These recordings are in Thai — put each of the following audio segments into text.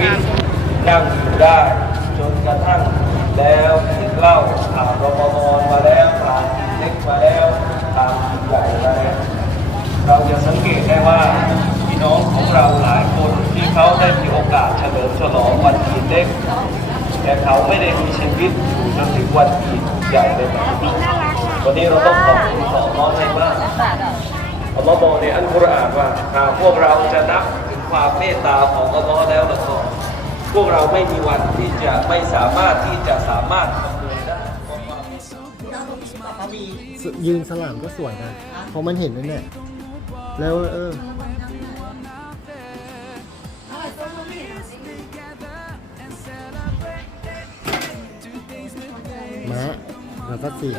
วิตยั่งอยู่ได้จนกระทั่งแล้วกินเหล้าผ่านรมมมาแล้วผ่านกินเล็กมาแล้วผ่านใหญ่มาแล้วเราจะสังเกตได้ว่าพี่น้องของเราหลายคนที่เขาได้มีโอกาสเฉลิมฉลองวันอีดเล็ก แต่เขาไม่ได้มีชีวิตอยู่จนถึงวันอีดใหญ่เลยนะวันนี้เราต้องขอบคุณของน้องให้มากอัลลอฮ์บอกในอัลกุรอานว่าหากพวกเราจะนับถึงความเมตตาของอัลลอฮ์แล้วล้วก็ วกเราไม่มีวันที่จะไม่สามารถที่จะสามารถคำนวณได้ยืนสลามก็สวยนะเพราะมันเห็นนั่นแหละแล้วเออมาแล้วก็เสีย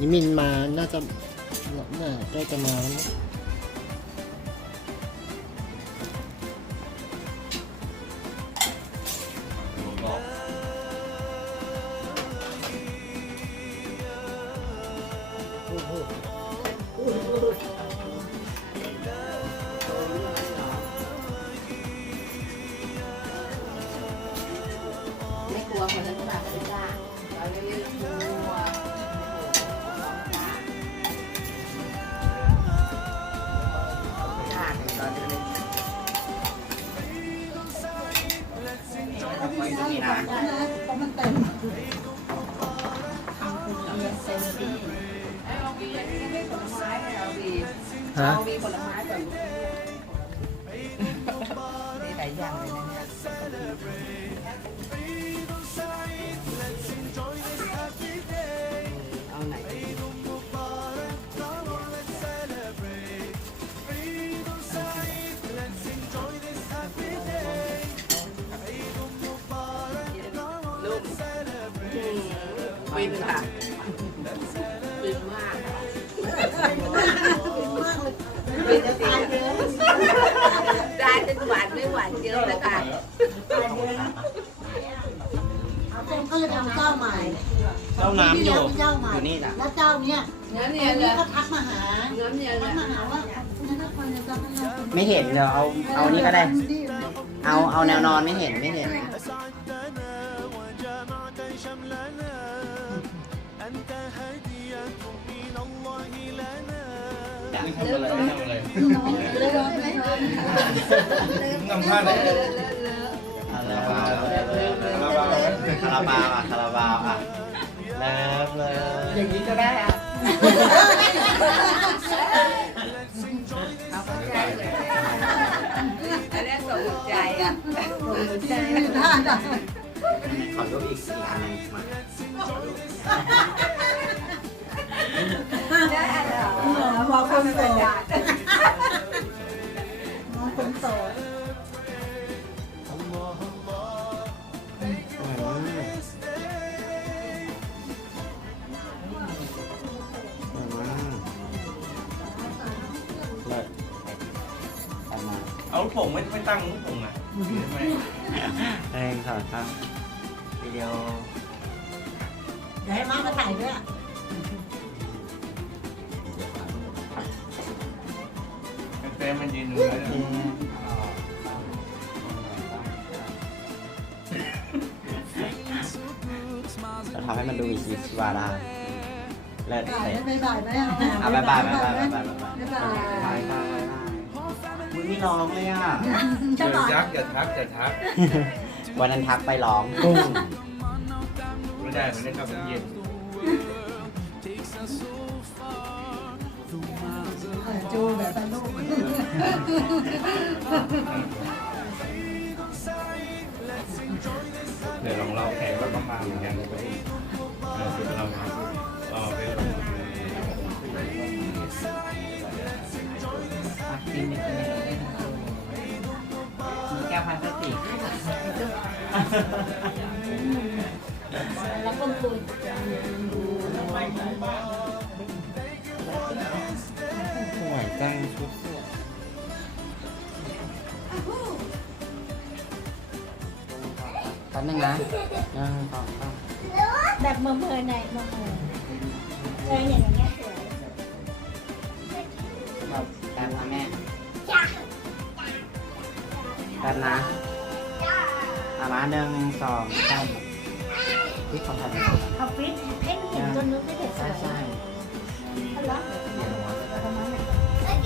นิมินมาน่าจะน่าใกล้จะมาแล้วโอ้โห ฟินค่ะฟินมากฟินจริงได้จนหวานไม่หวานเยอะแล้วค่ะคนก็จะทำเจ้าใหม่เจ้าน้ำอยู่เจ้าใหม่อยู่นี่นะแล้วเจ้าเนี้ยเนื้อเนีเนียนเลยก็ทักมาหาเนื้อเนียนเลทักยมาหาว่าคุณนักคนจะทำให้เราไม่เห็นเดี๋ยวเอาเอานี่ก็ได้ เอาเอาแนวนอนไม่เห็นไม่เห็น นำผ้าไหนคาราบาวคาราบาวอะคาราบาวอะเลิฟเลยอย่างนี้ก็ได้อะเอาเข้าใจเลยอันนี้สนใจอะใจได้ได้ขอรูปอีกอีกอันมา คนโสดมองคนโสดอืมอืมเลิศเอามาเอาลูกโป่งไม่ไม่ตั้งลูกโป่งอะไม่หนึ่งสองสามวิดีโอเดี๋ยวให้มามาถ่ายด้วย เต้มันยืนอยู่เลยจะทำให้มันดูมีชีวิตชีวาได้เลิศถ่ายเลิศไม่บายไหมเอาบายบายบายบายบายบายบายบ๊ายบายบายบายมึงไม่ร้องเลยอะอย่าทักอย่าทักอย่าทักวันนั้นทักไปร้องตุ้งไม่ได้มันได้ครับเย็น จูแบบสนุกเดี๋ยวลองเราแข่งแล้วก็มาเหมือนกันไปเออเราเราไปลงกินเนี่ยกินเนี่ยมีแก้วพลาสติกแล้วก็คุย สวยจังชุดสวยแป๊บนึงนะหนึ่งสองสามแบบเมื่อเมื่อในเมื่อเมื่อเอออย่างเงี้ยสวยแบบแป๊บนะแม่แป๊บนะอามาหนึ่งสองสามพี่ขอถ่ายหน่อยเอาฟิตให้เห็นจนนึกไม่เห็นสใช่วยใช่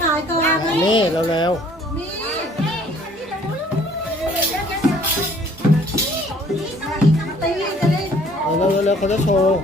ข้าได้มามาขายก่อนอันนี้เร็วนี่ตีจะได้ๆเร็วๆเร็วๆเขาจะโชว์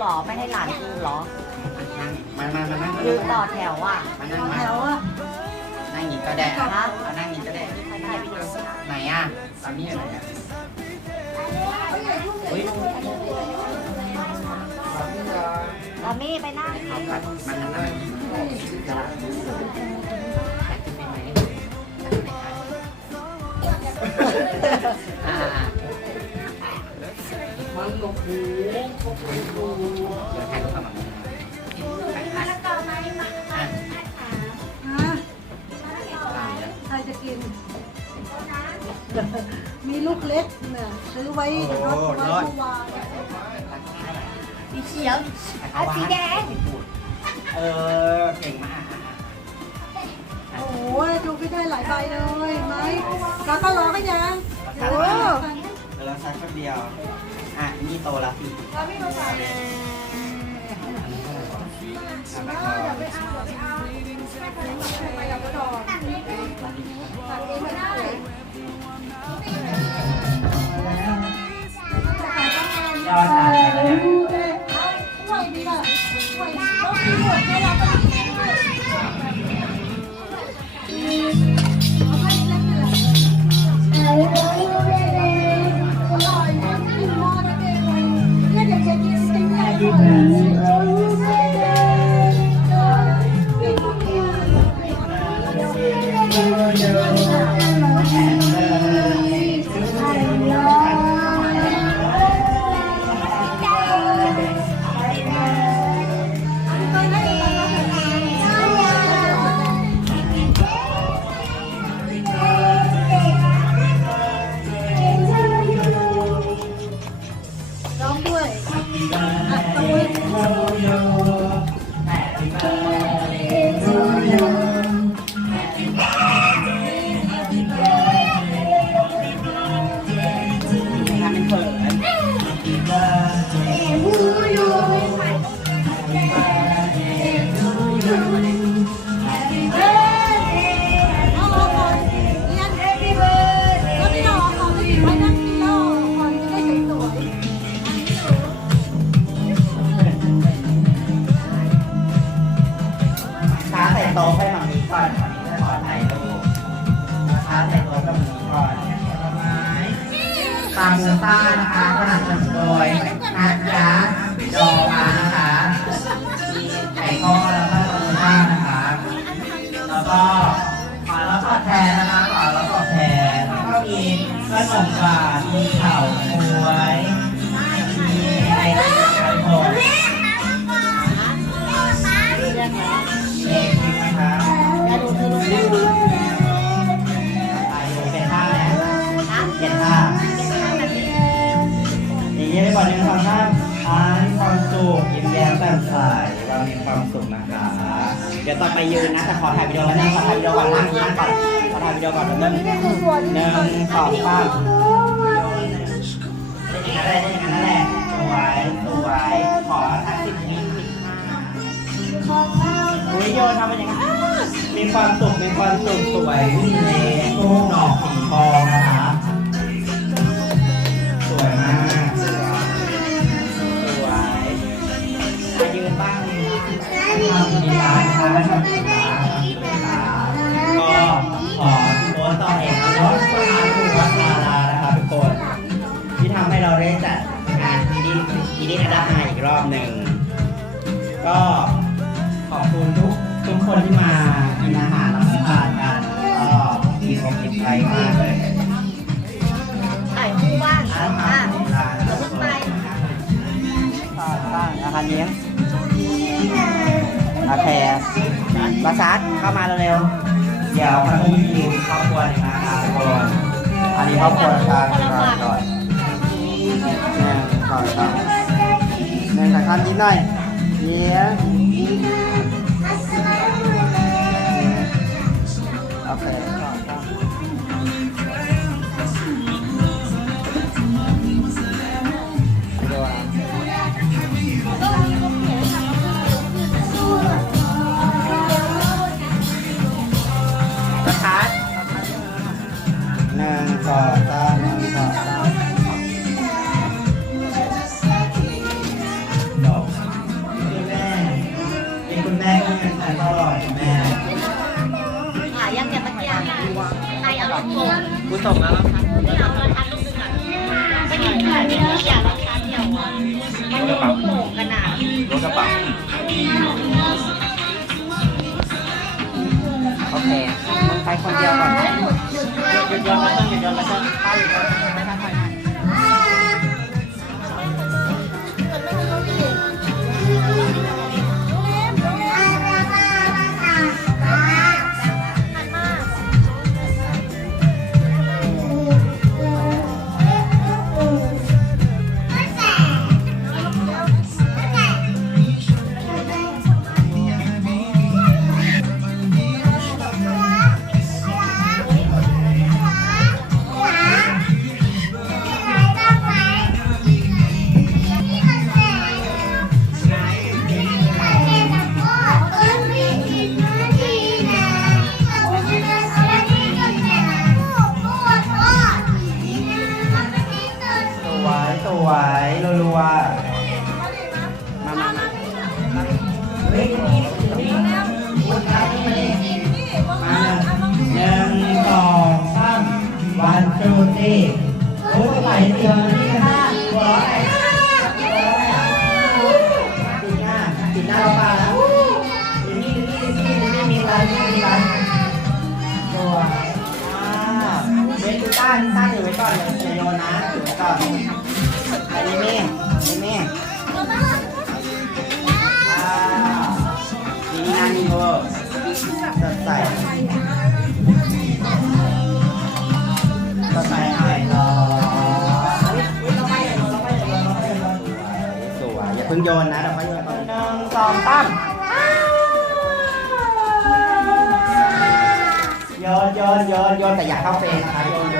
หรอ ไม่ให้หลานยืนหรอมามามานั่งยืนต่อแถวอะมานั่งแถวอะนั่งอย่างนี้ก็ได้อะเอานั่งอย่างนี้ก็ได้ไหนอะตามนี้ไหนอะเฮ้ยลามี่ไปนั่งเอากันมันนั่งนั่งจะ ฮะตามนี้ใครจะกิน มีลูกเล็กเนี่ยซื้อไว้รถไว้เมื่อวานสีเขียวเอาสีแดง เออ เก่งมากโอ้โหดูไม่ได้หลายใบเลยไหมแล้วก็ร้องกันยังโอ้เราซักแป๊บเดียว อะนี่โตแล้วสิเราไม่มาใส่อันนี้เท่าไหร่วะอะไม่พอเดี๋ยวไปเอาเดี๋ยวไปเอาไปเอากระดอกตัดเองไม่ได้ยอดอะไปแล้วเนี่ยช่วยดีป่ะช่วยต้องมีหมดให้เราต้องมีด้วยเอาให้เล็กเลยเอาไว้เลย ตามมูต้านะคะสนับสนุนโดยนัทยาดอมานะคะมีไก่ทอดแล้วก็ตามมูต้านะคะ แล้วก็ขอรับตอบแทนนะคะขอรับตอบแทนก็มีขนมหวานมีเข่าควยมีอติมไข่ ยิ้มแย้มแจ่มใสเรามีความสุขนะคะ เดี๋ยวต่อไปยืนนะแต่ขอถ่ายวิดีโอแล้วนะขอถ่ายวิดีโอก่อนนั่งนั่งก่อนขอถ่ายวิดีโอก่อนเดี๋ยวนึงหนึ่งสองสามอย่างนั้นแหละได้อย่างนั้นแหละสวยสวยขอสักสิบวิอุ้ยโยนทำเป็นอย่างนั้นมีความสุขมีความสุขสวยมีเลทุ่งดอกสีทองนะ อีดีนาดาไฮอีกรอบหนึ่ง ก็ขอบคุณทุกทุกคนที่มากินอาหารรับประทานกัน ก็มีความกินใจมากเลยถ่ายคู่บ้างอาอะหารที่ร้านอย่าเพิ่งไปตั้งอาคารเลี้ยงโอเคบาซัสเข้ามาเร็วๆเดี๋ยวพันธุ์มีครอบครัวหนึ่งนะครับทุกคนอันนี้ครอบครัวชาติก่อนหนึ่งสองสามห นึ่งสองสามยิ้มหน่อยเยี่ยมโอเคสองสามดูอะประทัดหนึ่งสองสามหนึ่งสอง ถ่ายเอาลูกโป่งกูส่งแล้วครับไม่เอาเราทันลูกนึงก่อนไม่ได้ถ่ายไม่ได้อยากเราทันเดียวอะมันลูกโป่งกันอะรถกระเป๋าโอเคใครคนเดียวก่อนหยุดหยุดโยนมาต้องหยุดโยนมาต้องป้าหยุดโยนไม่ต้อง จูตี้โอ้ยไหวเดียวนี่กันนะหัวเราะอะไรติดหน้าติดหน้าเราปลาแล้วอยู่นี่อยู่นี่อยู่นี่มีอะไรมีอะไรตัวอ่าเวทุต้านต้าถือไว้ก่อนเลยอย่าโยนนะถือไว้ก่อนไอ้นี่นี่นี่อ่านี่นานี่เวอร์สดใส โยนนะเดี๋ยวค่อยโยนก่อนหนึ่งสองสามโยนโยนโยนโยนแต่อย่าเข้าเฟรมนะคะโยนโยน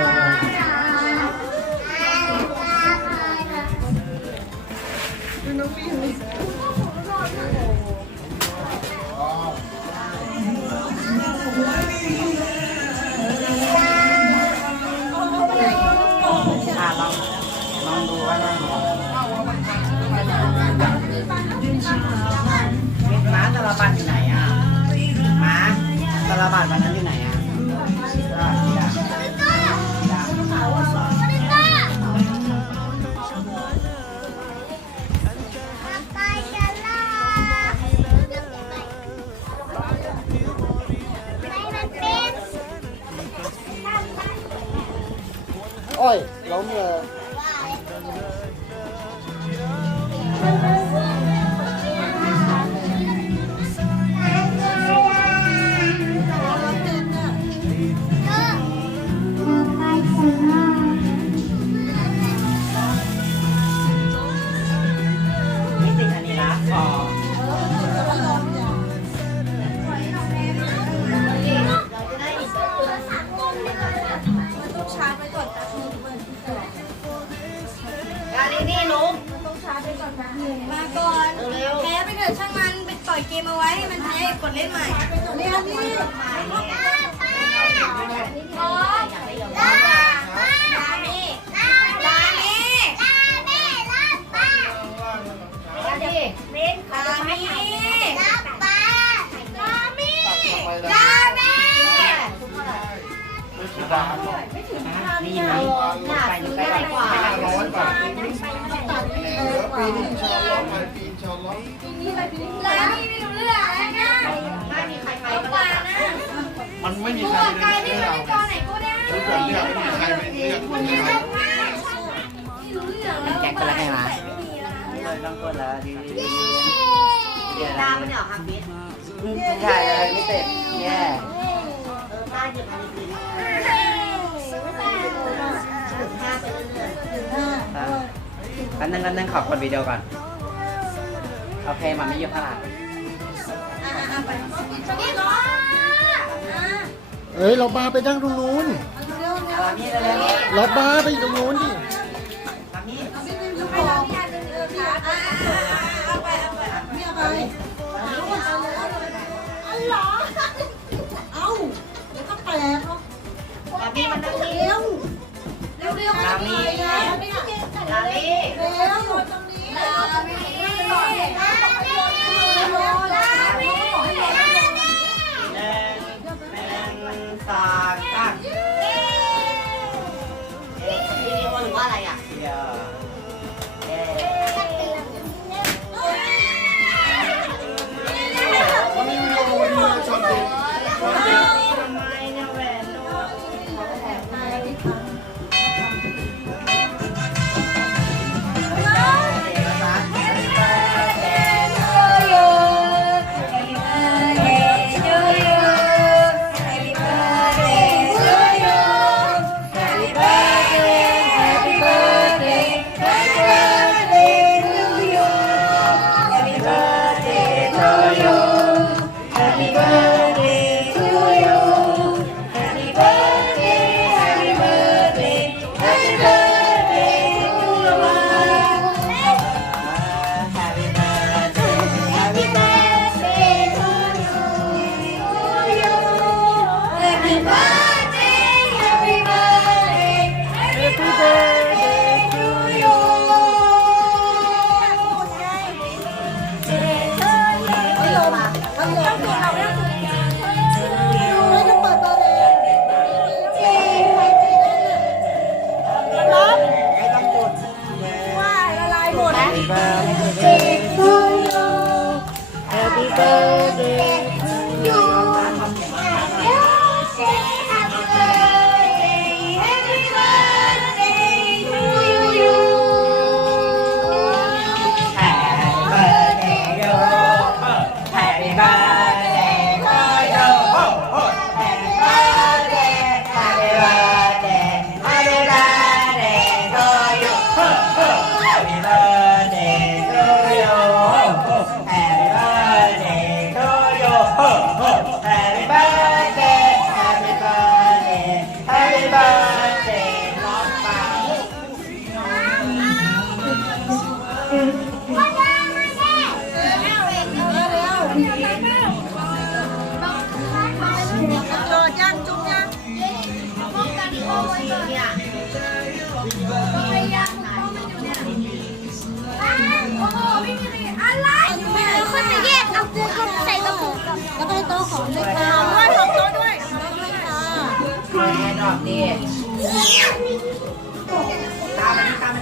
ล่นใหม่เรียนนี่พร้อมลาลาเมลาเมลาดิเมนลาเมลาปาลาเมลาเมนี่ไหมไปหรือไปกว่าร้อยบาทปีนี้ชอนล้อไปปีนชอนล้อลาเมไม่รู้เรื่ มันไม่มีใครกายนี่มันเป็นกองไหนก็ได้รู้ก่อนเรียกไม่มีใครไปเรียกคนไหนแกงคนละไงวะเลยต้องกดแล้วดีเดี๋ยวตานะมันเหรอคะฟิตใช่เลยไม่เสร็จแย่เออป้าหยุดมันดีห้าไปเรื่อยกันนึงกันนึงขอกดวิดีโอก่อน โอเคมันไม่ยู่ข้าด งหลังเอ้ยเราบาไปนั่งตรงนู้นเอามีดเลยเราบาไปตรงนู้นดิเอามีดเอาไปเอาไปไม่เอาไปเอาเหรอเอาเดี๋ยวก็แตกเนาะลาบี้มันนั่งนี่เร็วเร็วเร็วลามีเร็วลาบี้เร็วตรงนี้ลาบีลาบี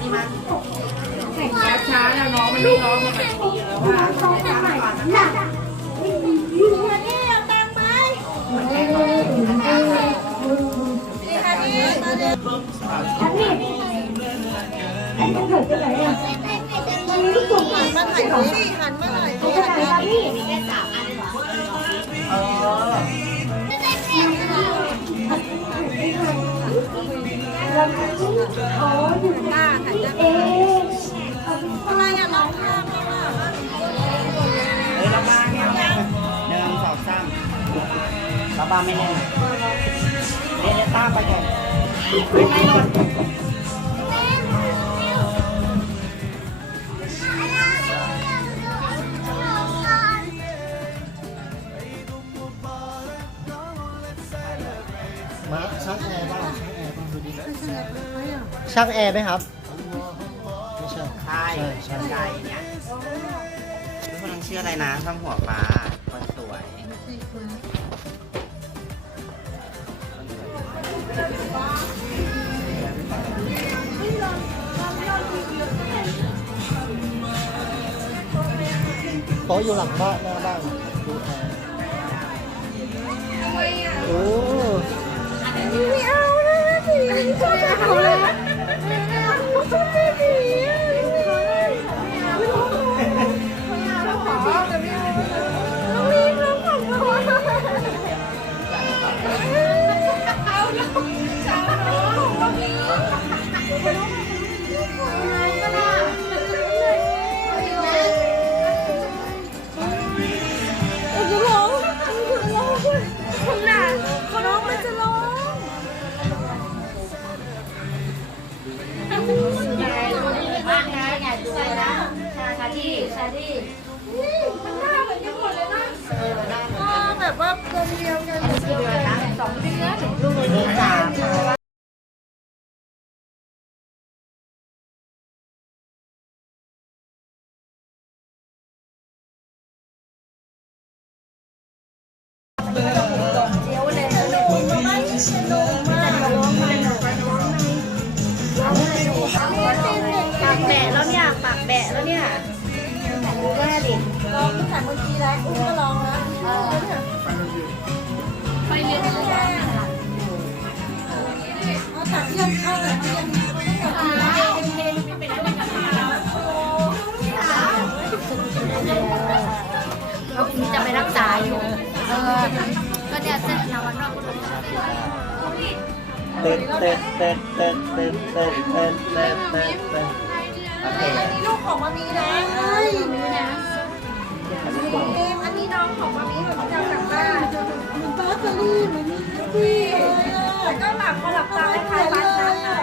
แข่งช้าช้าแล้วน้องมันไม่ร้องมันเป็นปีแล้วว่านักอยู่วันนี้เอาตังไปนี่ค่ะนี่มาเลยอันนี้อันนี้นี่ดจะไหนี่ะมันี่ายรูป ระบาไม่เล่นเล่นตามไปก่อนไม่ไม่นอนมาชักแอร์บ้างชักแอร์บ้างดูดิชักแอร์ไหมครับ ไม่ใช่ใช่ใช่ใช่ใช่เนี่ยทุกคนชื่ออะไรนะช่างหัวฟ้าคนสวย โต๊ะอยู่หลังบ้านหน้าบ้านดูแอร์โอ้ไม่เอานะสีเขาจะเอาแล้วไม่เอาไม่ดีไม่ ก็เนี่ยเส้นนาวันรอบกุฎเต้นเต้นเต้นเต้นเต้นเต้นเต้นเต้นเต้นเต้นโอเคอันนี้ลูกของมามีนะเฮ้ยนะเกมอันนี้น้องของมามีของเจ้ากลับบ้านมันบ้าจะรีบมันนี่พี่แต่ก็หลับพอหลับตาคล้ายๆบ้านน้ำนะ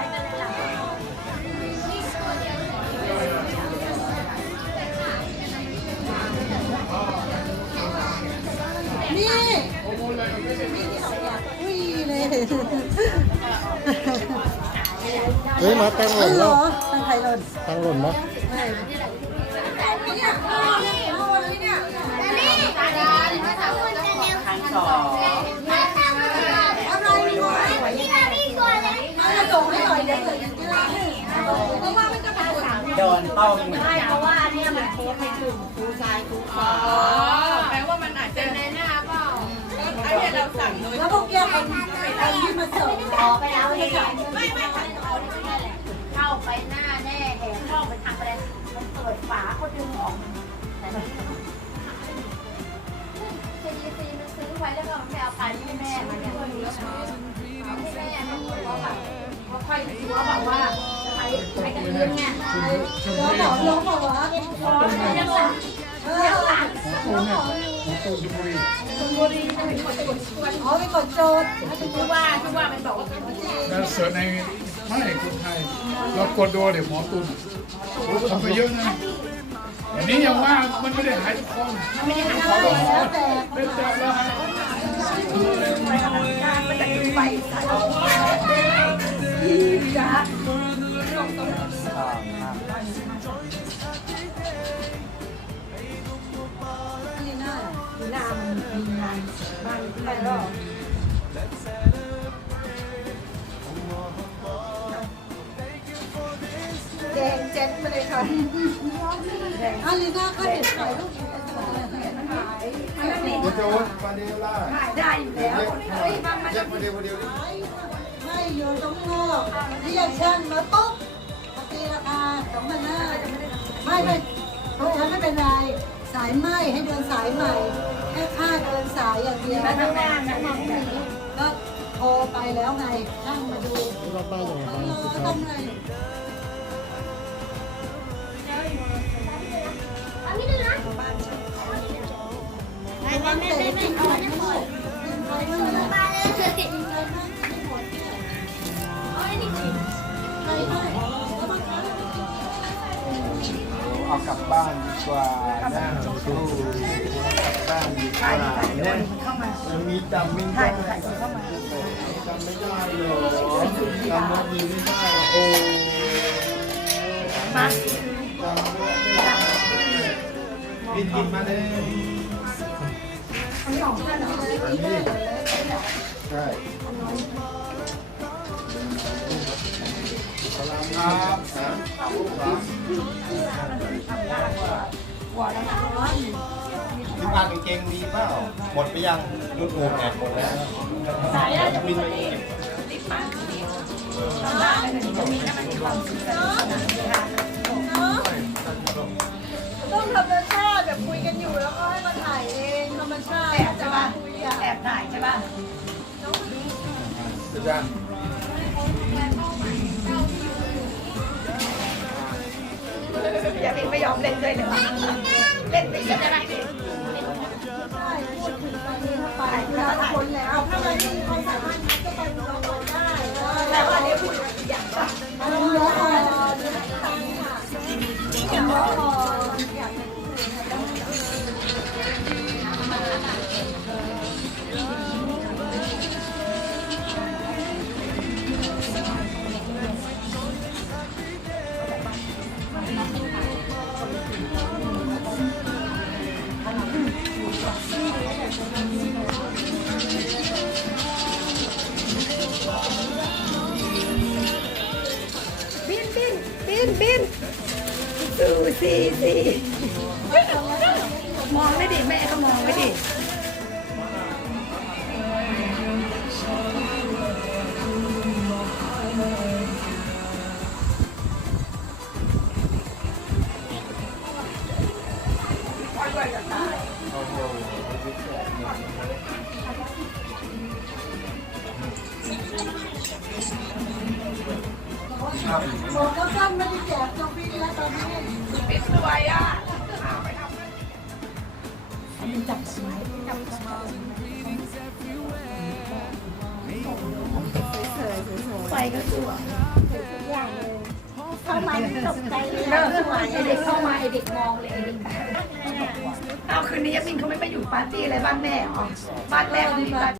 เฮ้ยมาตังหล่นเหรอตังไทยหล่นตังหล่นมั้ยโดนต้มใช่เพราะว่าอันนี้มันโค้งไปถึงคูซ้ายคูขวา แล้วพวกแกเป็นเป็นที่มาเสิร์ฟอ๋อไปแล้วไม่ใช่ไม่ไม่ทันเขาที่นั่นแหละเข้าไปหน้าแน่แหกเข้าไปทำอะไรมันเปิดฝาเขาดึงออกแต่นี่ซีซีมันซื้อไว้แล้วก็มันไม่เอาไปให้แม่มันเนี่ยให้แม่มันบอกว่าแบบว่าค่อยถือว่าแบบว่าไปไปกันเรื่องเนี่ยแล้วบอกลงบอกว่ายังหลังเออหลานอ๋ อไปกดโจทย์คือว่าคือว่ามันบอกว่าเป็นแล้วเสิร์ชในไม่คนไทยเรากดดูเดี๋ยวหมอตุนทำไปเยอะนะอันนี้ยังว่ามันไม่ได้หายทุกคนไม่ได้หาแล้วแต่เล่นแต่แล้วนี่ แดงแจ็คมาเลยค่ะอันนี้น่าก็เห็นถ่ายรูปอยู่ในสมุดเลยถ่ายอันนี้โจนปาเดล่าถ่ายได้อยู่แล้วเฮ้ยมันมันเจ็บมาเดียวเดียวไม่อยู่ตรงนอกเรียกช่างมาปุ๊บปกติราคาสองพันห้าไม่ไม่เพราะฉะนั้นไม่เป็นไร สายไหมให้เดินสายใหม่ แค่ค่าเดินสายอย่างเดียวแล้วว่างนะก็โทรไปแล้วไงช่างมาดูรอบบ้านยังไงบ้างเอคุณอพ่อทำไงอันนี้ดูนะไม่ไม่ไม่ไม่ไม่เอาไม่หมดไม่ไม่ไม่มาเลยไม่หมดเอาอันนี้กิ นไม่ไม่แล้วมันก็เอากลับบ้านดีกว่านะสู้กลับบ้านดีกว่าเนี่ยมันมีจำไม่ได้จำไม่ได้หรอกจำว่าดีไม่ได้โอ้มาจำไม่ได้กินกินมาเลยอันนี้ใช่ครับ ที่บ้านกางเกงมีเปล่าหมดไปยังรุ่นโอมไงหมดแล้วสายจะบินมาเองต้องธรรมชาติแบบคุยกันอยู่แล้วก็ให้มาถ่ายเองธรรมชาติแอบใช่ป่ะแอบถ่ายใช่ป่ะสุดยอดอ ย่าเองไม่ยอมเล่นด้วยเลยวะเล่นไปก็ได้ดิใช่พูดถึงไปนี่ไปแล้วคนแล้วถ้ามันมีความสามารถก็ไปดูเราก่อนได้แต่ว่าเดี๋ยวพูดอย่างป่ะอันนี้เยอะอ่อนเยอะตังค่ะเยอะอ่อนอยาก บินบินดูสีสีมองไม่ดิแม่ก็มองไม่ดิ บอกแล้วกันไม่ได้แจกจงปีแล้วตอนนี้สวยอะมันจับใช่ไฟก็สวยทุกอย่างเลยเข้ามาตกใจเลยเลิกสวยไอเด็กเข้ามาไอเด็กมองเลยไอเด็กเอาคืนนี้ยมินเขาไม่ไปอยู่ปาร์ตี้อะไรบ้านแม่เหรอบ้านแม่เขามีปาร์ตี้